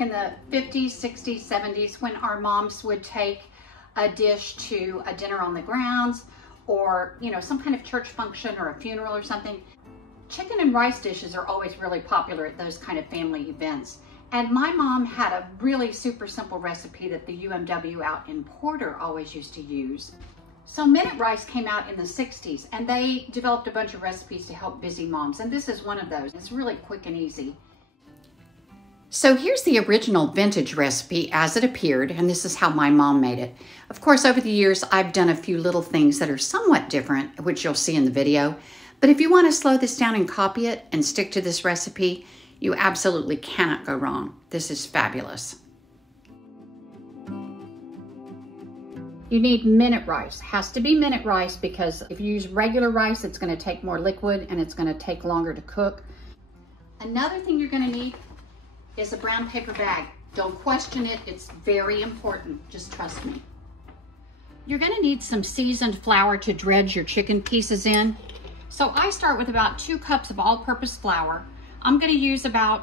back in the 50s, 60s, 70s when our moms would take a dish to a dinner on the grounds or, you know, some kind of church function or a funeral or something. Chicken and rice dishes are always really popular at those kind of family events. And my mom had a really super simple recipe that the UMW out in Porter always used to use. So minute rice came out in the 60s and they developed a bunch of recipes to help busy moms. And this is one of those. It's really quick and easy. So here's the original vintage recipe as it appeared, and this is how my mom made it. Of course, over the years, I've done a few little things that are somewhat different, which you'll see in the video. But if you want to slow this down and copy it and stick to this recipe, you absolutely cannot go wrong. This is fabulous. You need minute rice. Has to be minute rice because if you use regular rice, it's going to take more liquid and it's going to take longer to cook. Another thing you're going to need is a brown paper bag. Don't question it. It's very important. Just trust me. You're going to need some seasoned flour to dredge your chicken pieces in. So I start with about 2 cups of all-purpose flour. I'm going to use about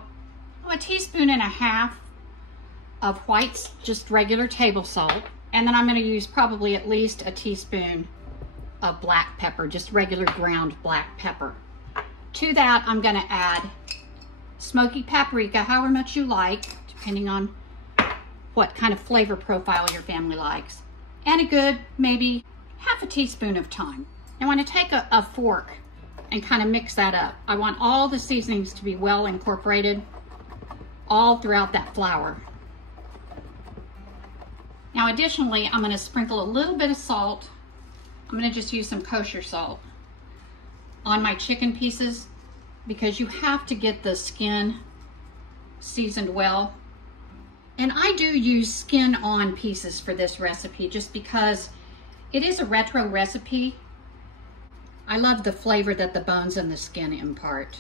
a teaspoon and a half of white, just regular table salt. And then I'm going to use probably at least a teaspoon of black pepper, just regular ground black pepper. To that, I'm going to add smoky paprika, however much you like, depending on what kind of flavor profile your family likes. And a good, maybe half a teaspoon of thyme. I want to take a fork and kind of mix that up. I want all the seasonings to be well incorporated all throughout that flour. Now additionally, I'm going to sprinkle a little bit of salt. I'm going to just use some kosher salt on my chicken pieces because you have to get the skin seasoned well. And I do use skin on pieces for this recipe just because it is a retro recipe. I love the flavor that the bones and the skin impart.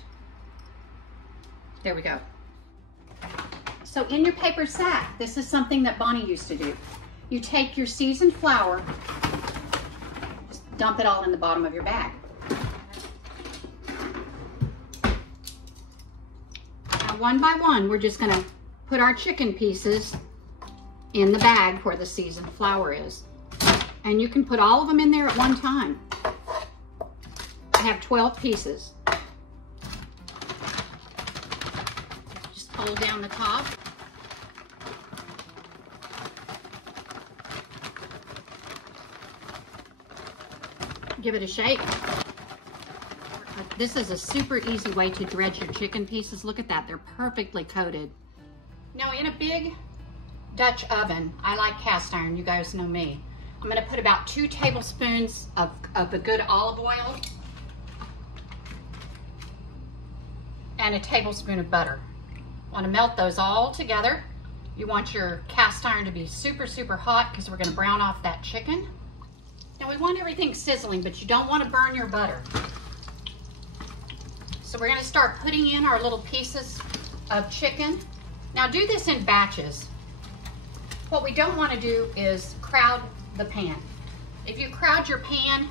There we go. So in your paper sack, this is something that Bonnie used to do. You take your seasoned flour, just dump it all in the bottom of your bag. Now one by one, we're just gonna put our chicken pieces in the bag where the seasoned flour is. And you can put all of them in there at one time. I have 12 pieces. Just fold down the top. Give it a shake. This is a super easy way to dredge your chicken pieces. Look at that, they're perfectly coated. Now in a big Dutch oven, I like cast iron, you guys know me. I'm gonna put about 2 tablespoons of the good olive oil and a tablespoon of butter. Want to melt those all together. You want your cast iron to be super, super hot because we're gonna brown off that chicken. Now we want everything sizzling, but you don't want to burn your butter. So we're going to start putting in our little pieces of chicken. Now do this in batches. What we don't want to do is crowd the pan. If you crowd your pan,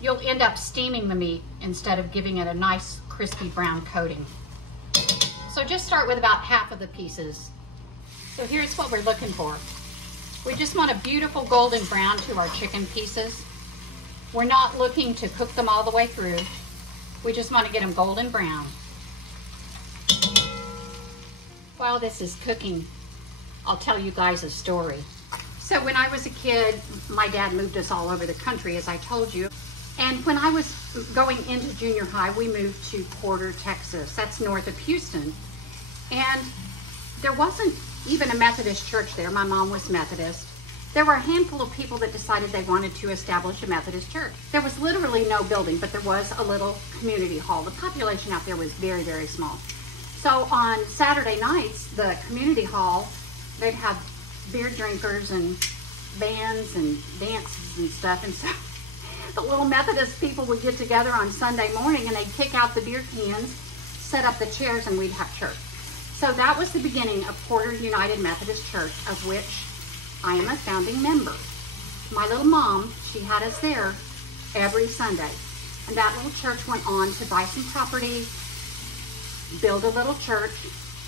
you'll end up steaming the meat instead of giving it a nice crispy brown coating. So just start with about half of the pieces. So here's what we're looking for. We just want a beautiful golden brown to our chicken pieces. We're not looking to cook them all the way through. We just want to get them golden brown. While this is cooking, I'll tell you guys a story. So when I was a kid, my dad moved us all over the country, as I told you. And when I was going into junior high, we moved to Porter, Texas. That's north of Houston. And there wasn't even a Methodist church there. My mom was Methodist. There were a handful of people that decided they wanted to establish a Methodist church. There was literally no building, but there was a little community hall. The population out there was very, very small. So on Saturday nights, the community hall, they'd have beer drinkers and bands and dances and stuff. And so the little Methodist people would get together on Sunday morning and they'd kick out the beer cans, set up the chairs, and we'd have church. So that was the beginning of Porter United Methodist Church, of which I am a founding member. My little mom, she had us there every Sunday. And that little church went on to buy some property, build a little church,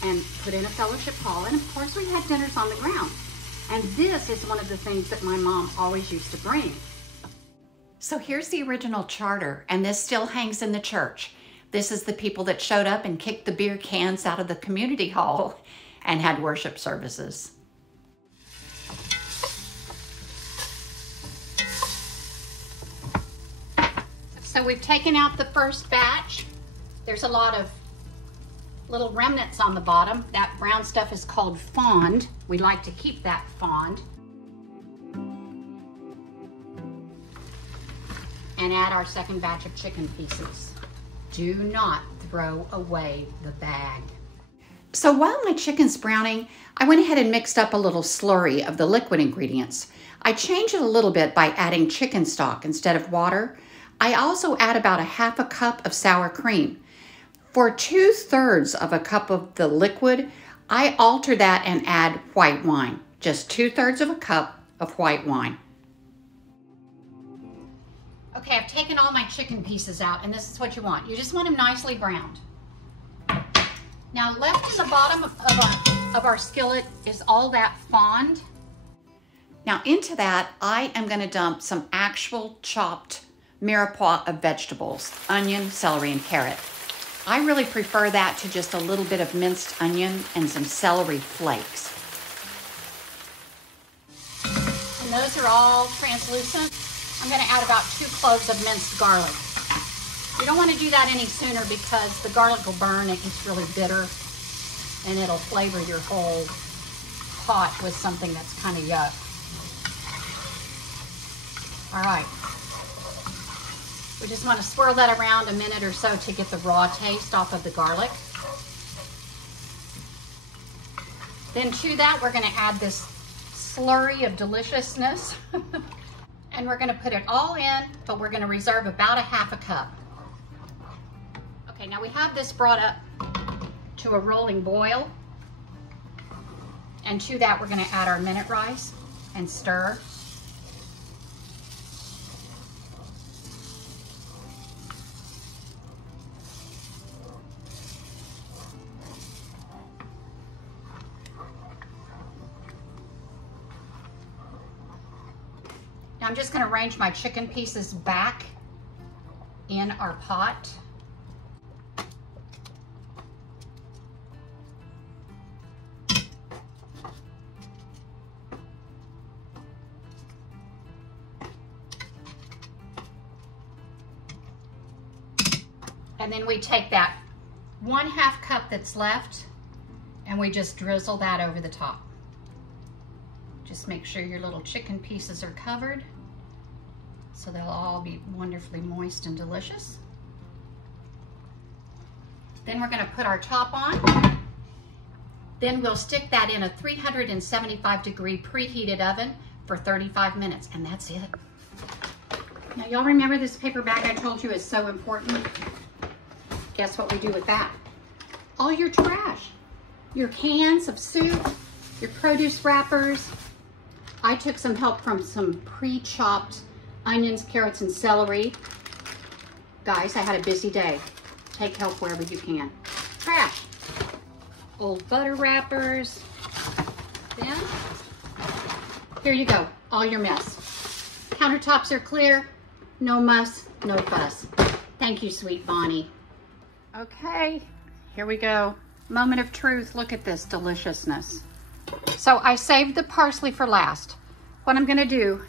and put in a fellowship hall. And of course we had dinners on the ground. And this is one of the things that my mom always used to bring. So here's the original charter, and this still hangs in the church. This is the people that showed up and kicked the beer cans out of the community hall and had worship services. So we've taken out the first batch. There's a lot of little remnants on the bottom. That brown stuff is called fond. We like to keep that fond. And add our second batch of chicken pieces. Do not throw away the bag. So while my chicken's browning, I went ahead and mixed up a little slurry of the liquid ingredients. I changed it a little bit by adding chicken stock instead of water. I also add about a half a cup of sour cream. For 2/3 of a cup of the liquid, I alter that and add white wine. Just 2/3 of a cup of white wine. Okay, I've taken all my chicken pieces out, and this is what you want. You just want them nicely browned. Now, left in the bottom of our skillet is all that fond. Now, into that, I am gonna dump some actual chopped mirepoix of vegetables, onion, celery, and carrot. I really prefer that to just a little bit of minced onion and some celery flakes. And those are all translucent. I'm gonna add about 2 cloves of minced garlic. You don't wanna do that any sooner because the garlic will burn, it gets really bitter, and it'll flavor your whole pot with something that's kind of yuck. All right. We just want to swirl that around a minute or so to get the raw taste off of the garlic. Then to that, we're going to add this slurry of deliciousness. And we're going to put it all in, but we're going to reserve about a half a cup. Okay, now we have this brought up to a rolling boil. And to that, we're going to add our minute rice and stir. Now I'm just going to arrange my chicken pieces back in our pot. And then we take that 1/2 cup that's left and we just drizzle that over the top. Just make sure your little chicken pieces are covered so they'll all be wonderfully moist and delicious. Then we're going to put our top on. Then we'll stick that in a 375-degree preheated oven for 35 minutes, and that's it. Now y'all remember this paper bag I told you is so important? Guess what we do with that? All your trash, your cans of soup, your produce wrappers. I took some help from some pre-chopped onions, carrots, and celery. Guys, I had a busy day. Take help wherever you can. Trash, old butter wrappers. Then, here you go, all your mess. Countertops are clear, no muss, no fuss. Thank you, sweet Bonnie. Okay, here we go. Moment of truth, look at this deliciousness. So I saved the parsley for last. What I'm gonna do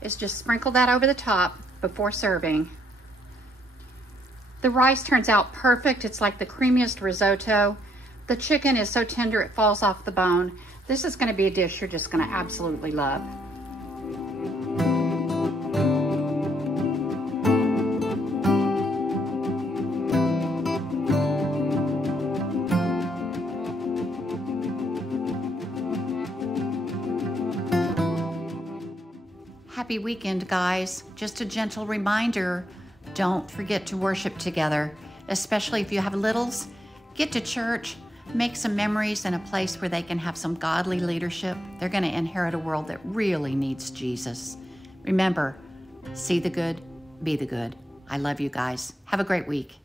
is just sprinkle that over the top before serving. The rice turns out perfect. It's like the creamiest risotto. The chicken is so tender it falls off the bone. This is gonna be a dish you're just gonna absolutely love. Happy weekend, guys. Just a gentle reminder, don't forget to worship together, especially if you have littles. Get to church, make some memories in a place where they can have some godly leadership. They're going to inherit a world that really needs Jesus. Remember, see the good, be the good. I love you guys. Have a great week.